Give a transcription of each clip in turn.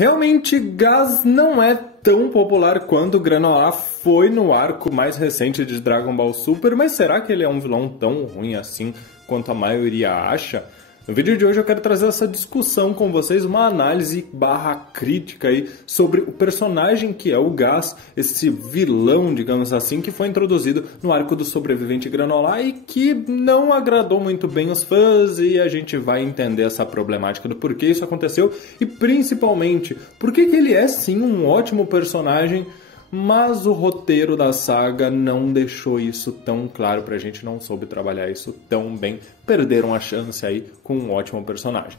Realmente, Gas não é tão popular quanto o Granolah foi no arco mais recente de Dragon Ball Super, mas será que ele é um vilão tão ruim assim quanto a maioria acha? No vídeo de hoje eu quero trazer essa discussão com vocês, uma análise barra crítica aí sobre o personagem que é o Gas, esse vilão, digamos assim, que foi introduzido no arco do sobrevivente Granolah e que não agradou muito bem os fãs, e a gente vai entender essa problemática do porquê isso aconteceu e principalmente por que ele é sim um ótimo personagem, mas o roteiro da saga não deixou isso tão claro pra gente, não soube trabalhar isso tão bem. Perderam a chance aí com um ótimo personagem.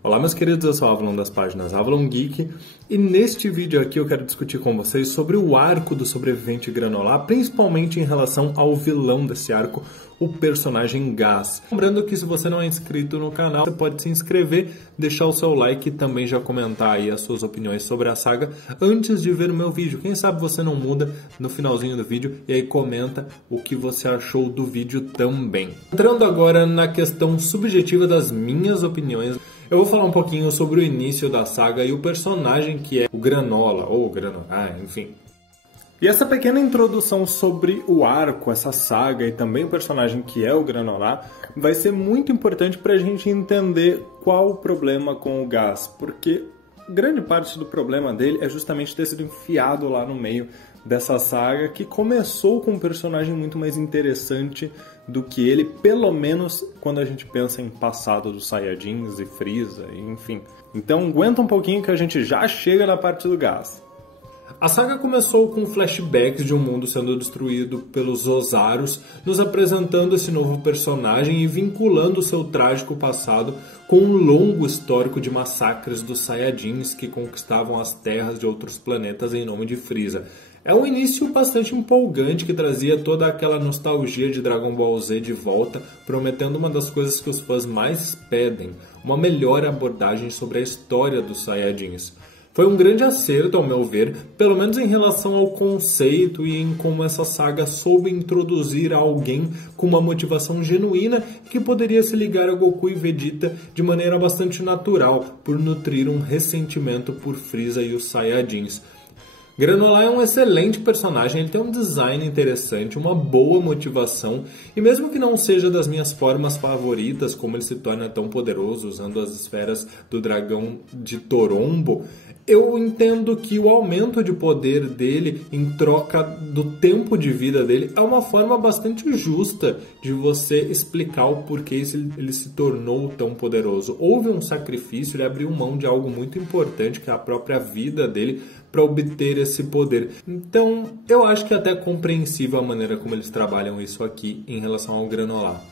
Olá meus queridos, eu sou o Avalon das páginas Avalon Geek e neste vídeo aqui eu quero discutir com vocês sobre o arco do sobrevivente Granolah, principalmente em relação ao vilão desse arco, o personagem Gas. Lembrando que se você não é inscrito no canal, você pode se inscrever, deixar o seu like e também já comentar aí as suas opiniões sobre a saga antes de ver o meu vídeo. Quem sabe você não muda no finalzinho do vídeo e aí comenta o que você achou do vídeo também. Entrando agora na questão subjetiva das minhas opiniões, eu vou falar um pouquinho sobre o início da saga e o personagem que é o Granolah, ou Granolah, enfim. E essa pequena introdução sobre o arco, essa saga e também o personagem que é o Granolah vai ser muito importante para a gente entender qual o problema com o Gas, porque grande parte do problema dele é justamente ter sido enfiado lá no meio dessa saga que começou com um personagem muito mais interessante do que ele, pelo menos quando a gente pensa em passado dos Saiyajins e Frieza, enfim. Então aguenta um pouquinho que a gente já chega na parte do Gas. A saga começou com flashbacks de um mundo sendo destruído pelos Ozaros, nos apresentando esse novo personagem e vinculando seu trágico passado com um longo histórico de massacres dos Saiyajins que conquistavam as terras de outros planetas em nome de Frieza. É um início bastante empolgante que trazia toda aquela nostalgia de Dragon Ball Z de volta, prometendo uma das coisas que os fãs mais pedem, uma melhor abordagem sobre a história dos Saiyajins. Foi um grande acerto, ao meu ver, pelo menos em relação ao conceito e em como essa saga soube introduzir alguém com uma motivação genuína que poderia se ligar a Goku e Vegeta de maneira bastante natural, por nutrir um ressentimento por Frieza e os Saiyajins. Granolah é um excelente personagem, ele tem um design interessante, uma boa motivação, e mesmo que não seja das minhas formas favoritas, como ele se torna tão poderoso usando as esferas do dragão de Torombo, eu entendo que o aumento de poder dele em troca do tempo de vida dele é uma forma bastante justa de você explicar o porquê ele se tornou tão poderoso. Houve um sacrifício, ele abriu mão de algo muito importante, que é a própria vida dele, para obter esse poder. Então, eu acho que é até compreensível a maneira como eles trabalham isso aqui em relação ao Granolah.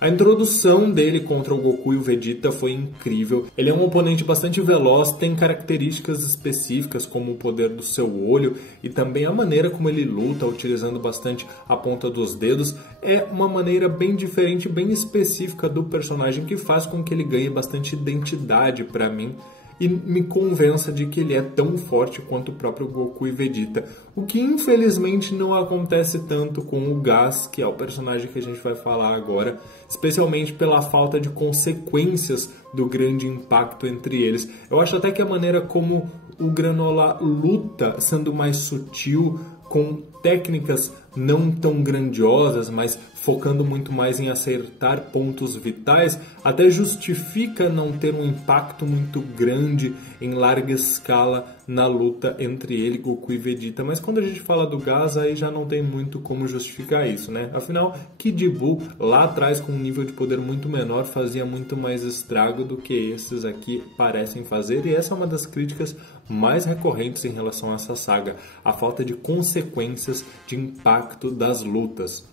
A introdução dele contra o Goku e o Vegeta foi incrível. Ele é um oponente bastante veloz, tem características específicas como o poder do seu olho e também a maneira como ele luta, utilizando bastante a ponta dos dedos, é uma maneira bem diferente, bem específica do personagem que faz com que ele ganhe bastante identidade para mim e me convença de que ele é tão forte quanto o próprio Goku e Vegeta. O que infelizmente não acontece tanto com o Gas, que é o personagem que a gente vai falar agora, especialmente pela falta de consequências do grande impacto entre eles. Eu acho até que a maneira como o Granolah luta, sendo mais sutil, com técnicas não tão grandiosas, mas focando muito mais em acertar pontos vitais, até justifica não ter um impacto muito grande em larga escala na luta entre ele, Goku e Vegeta. Mas quando a gente fala do Gas, aí já não tem muito como justificar isso, né? Afinal, Kid Buu, lá atrás, com um nível de poder muito menor, fazia muito mais estrago do que esses aqui parecem fazer, e essa é uma das críticas mais recorrentes em relação a essa saga, a falta de consequências de impacto das lutas.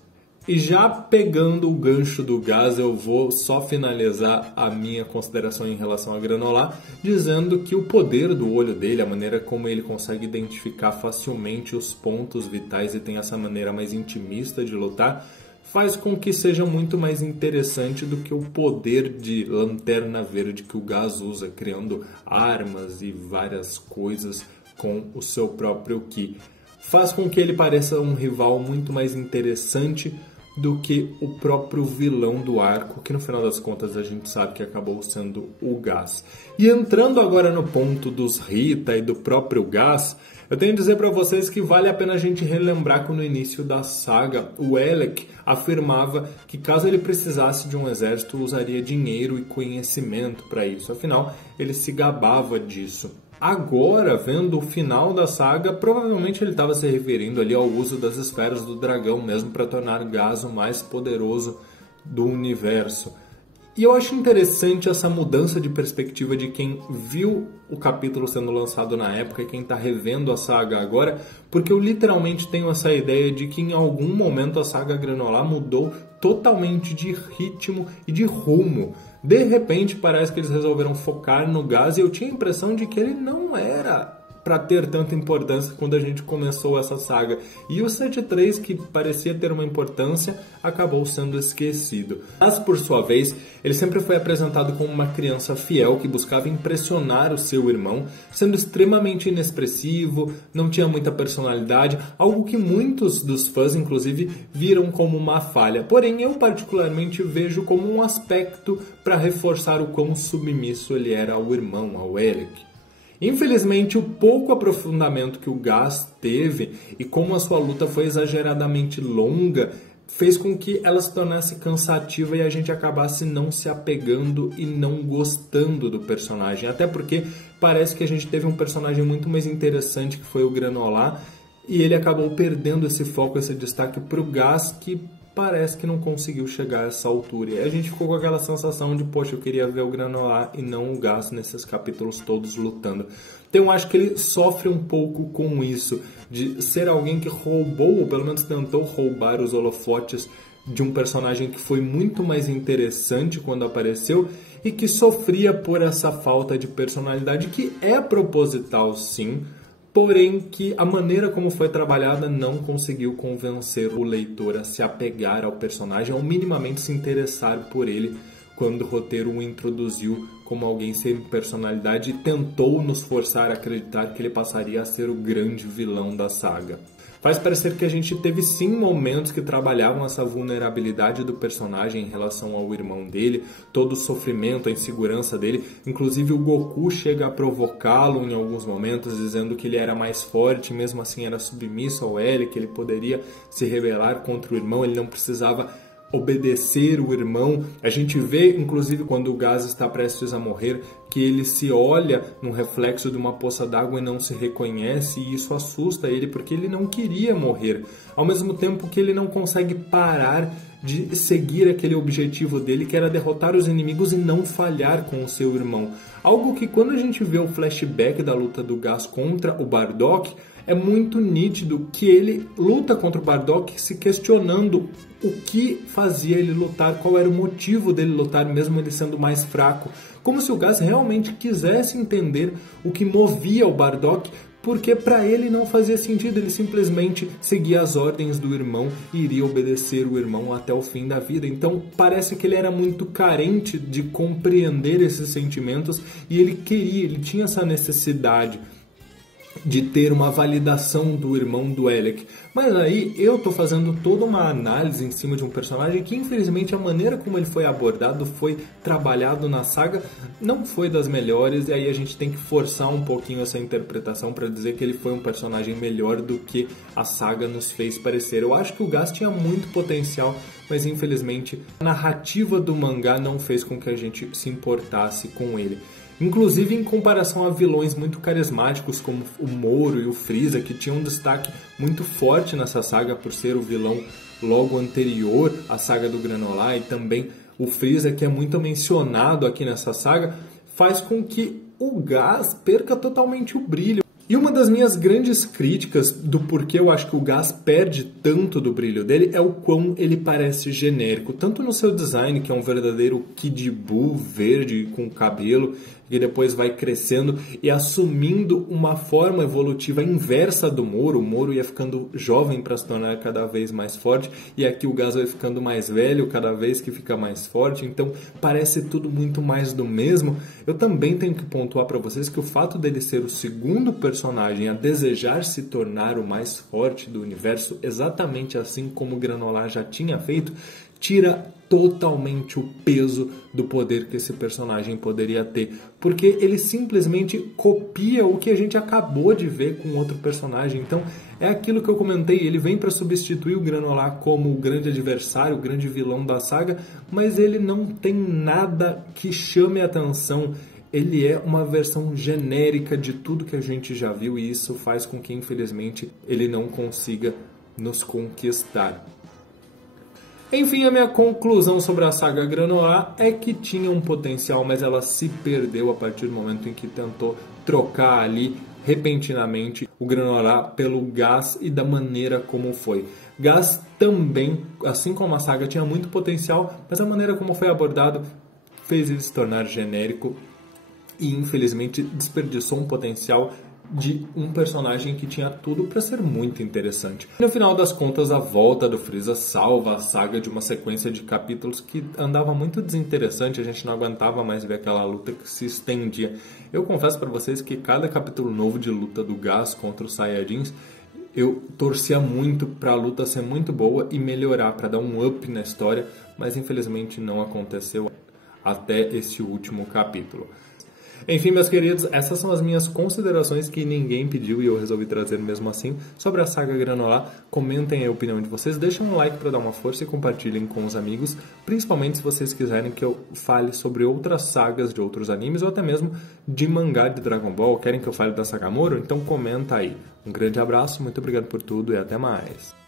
E já pegando o gancho do Gas, eu vou só finalizar a minha consideração em relação a Granolah, dizendo que o poder do olho dele, a maneira como ele consegue identificar facilmente os pontos vitais e tem essa maneira mais intimista de lutar, faz com que seja muito mais interessante do que o poder de lanterna verde que o Gas usa, criando armas e várias coisas com o seu próprio Ki. Faz com que ele pareça um rival muito mais interessante do que o próprio vilão do arco, que no final das contas a gente sabe que acabou sendo o Gas. E entrando agora no ponto dos Rita e do próprio Gas, eu tenho a dizer para vocês que vale a pena a gente relembrar que no início da saga, o Alec afirmava que caso ele precisasse de um exército, usaria dinheiro e conhecimento para isso. Afinal, ele se gabava disso. Agora, vendo o final da saga, provavelmente ele estava se referindo ali ao uso das esferas do dragão mesmo para tornar Gas o mais poderoso do universo. E eu acho interessante essa mudança de perspectiva de quem viu o capítulo sendo lançado na época e quem está revendo a saga agora, porque eu literalmente tenho essa ideia de que em algum momento a saga Granolah mudou totalmente de ritmo e de rumo. De repente parece que eles resolveram focar no Gas e eu tinha a impressão de que ele não era para ter tanta importância quando a gente começou essa saga. E o 7-3, que parecia ter uma importância, acabou sendo esquecido. Mas, por sua vez, ele sempre foi apresentado como uma criança fiel que buscava impressionar o seu irmão, sendo extremamente inexpressivo, não tinha muita personalidade, algo que muitos dos fãs, inclusive, viram como uma falha. Porém, eu particularmente vejo como um aspecto para reforçar o quão submisso ele era ao irmão, ao Alec. Infelizmente, o pouco aprofundamento que o Gas teve e como a sua luta foi exageradamente longa fez com que ela se tornasse cansativa e a gente acabasse não se apegando e não gostando do personagem. Até porque parece que a gente teve um personagem muito mais interessante que foi o Granolah e ele acabou perdendo esse foco, esse destaque para o Gas, que parece que não conseguiu chegar a essa altura. E a gente ficou com aquela sensação de, poxa, eu queria ver o Granolah e não o Gas nesses capítulos todos lutando. Então eu acho que ele sofre um pouco com isso, de ser alguém que roubou, ou pelo menos tentou roubar os holofotes de um personagem que foi muito mais interessante quando apareceu e que sofria por essa falta de personalidade, que é proposital sim, porém que a maneira como foi trabalhada não conseguiu convencer o leitor a se apegar ao personagem ou minimamente se interessar por ele quando o roteiro o introduziu como alguém sem personalidade e tentou nos forçar a acreditar que ele passaria a ser o grande vilão da saga. Faz parecer que a gente teve sim momentos que trabalhavam essa vulnerabilidade do personagem em relação ao irmão dele, todo o sofrimento, a insegurança dele. Inclusive o Goku chega a provocá-lo em alguns momentos, dizendo que ele era mais forte, mesmo assim era submisso ao L, que ele poderia se rebelar contra o irmão, ele não precisava obedecer o irmão. A gente vê, inclusive, quando o Gas está prestes a morrer, que ele se olha no reflexo de uma poça d'água e não se reconhece, e isso assusta ele porque ele não queria morrer. Ao mesmo tempo que ele não consegue parar de seguir aquele objetivo dele, que era derrotar os inimigos e não falhar com o seu irmão. Algo que quando a gente vê o flashback da luta do Gas contra o Bardock, é muito nítido que ele luta contra o Bardock se questionando o que fazia ele lutar, qual era o motivo dele lutar, mesmo ele sendo mais fraco. Como se o Gas realmente quisesse entender o que movia o Bardock, porque para ele não fazia sentido, ele simplesmente seguia as ordens do irmão e iria obedecer o irmão até o fim da vida. Então parece que ele era muito carente de compreender esses sentimentos e ele tinha essa necessidade de ter uma validação do irmão do Alec. Mas aí eu tô fazendo toda uma análise em cima de um personagem que infelizmente a maneira como ele foi abordado, foi trabalhado na saga, não foi das melhores, e aí a gente tem que forçar um pouquinho essa interpretação para dizer que ele foi um personagem melhor do que a saga nos fez parecer. Eu acho que o Gas tinha muito potencial, mas infelizmente a narrativa do mangá não fez com que a gente se importasse com ele. Inclusive em comparação a vilões muito carismáticos como o Moro e o Frieza, que tinham um destaque muito forte nessa saga por ser o vilão logo anterior à saga do Granolah, e também o Frieza, que é muito mencionado aqui nessa saga, faz com que o Gas perca totalmente o brilho. E uma das minhas grandes críticas do porquê eu acho que o Gas perde tanto do brilho dele é o quão ele parece genérico. Tanto no seu design, que é um verdadeiro Kid Buu verde com cabelo, e depois vai crescendo e assumindo uma forma evolutiva inversa do Moro. O Moro ia ficando jovem para se tornar cada vez mais forte, e aqui o Gus vai ficando mais velho cada vez que fica mais forte, então parece tudo muito mais do mesmo. Eu também tenho que pontuar para vocês que o fato dele ser o segundo personagem a desejar se tornar o mais forte do universo, exatamente assim como o Granolah já tinha feito, tira totalmente o peso do poder que esse personagem poderia ter, porque ele simplesmente copia o que a gente acabou de ver com outro personagem. Então é aquilo que eu comentei, ele vem para substituir o Granolah como o grande adversário, o grande vilão da saga, mas ele não tem nada que chame a atenção. Ele é uma versão genérica de tudo que a gente já viu, e isso faz com que, infelizmente, ele não consiga nos conquistar. Enfim, a minha conclusão sobre a saga Granolah é que tinha um potencial, mas ela se perdeu a partir do momento em que tentou trocar ali, repentinamente, o Granolah pelo Gus e da maneira como foi. Gus também, assim como a saga, tinha muito potencial, mas a maneira como foi abordado fez ele se tornar genérico e, infelizmente, desperdiçou um potencial de um personagem que tinha tudo para ser muito interessante. No final das contas, a volta do Freeza salva a saga de uma sequência de capítulos que andava muito desinteressante, a gente não aguentava mais ver aquela luta que se estendia. Eu confesso para vocês que cada capítulo novo de luta do Gus contra os Saiyajins, eu torcia muito para a luta ser muito boa e melhorar, para dar um up na história, mas infelizmente não aconteceu até esse último capítulo. Enfim, meus queridos, essas são as minhas considerações que ninguém pediu e eu resolvi trazer mesmo assim sobre a saga Granolah. Comentem a opinião de vocês, deixem um like para dar uma força e compartilhem com os amigos, principalmente se vocês quiserem que eu fale sobre outras sagas de outros animes ou até mesmo de mangá de Dragon Ball. Querem que eu fale da saga Moro? Então comenta aí. Um grande abraço, muito obrigado por tudo e até mais.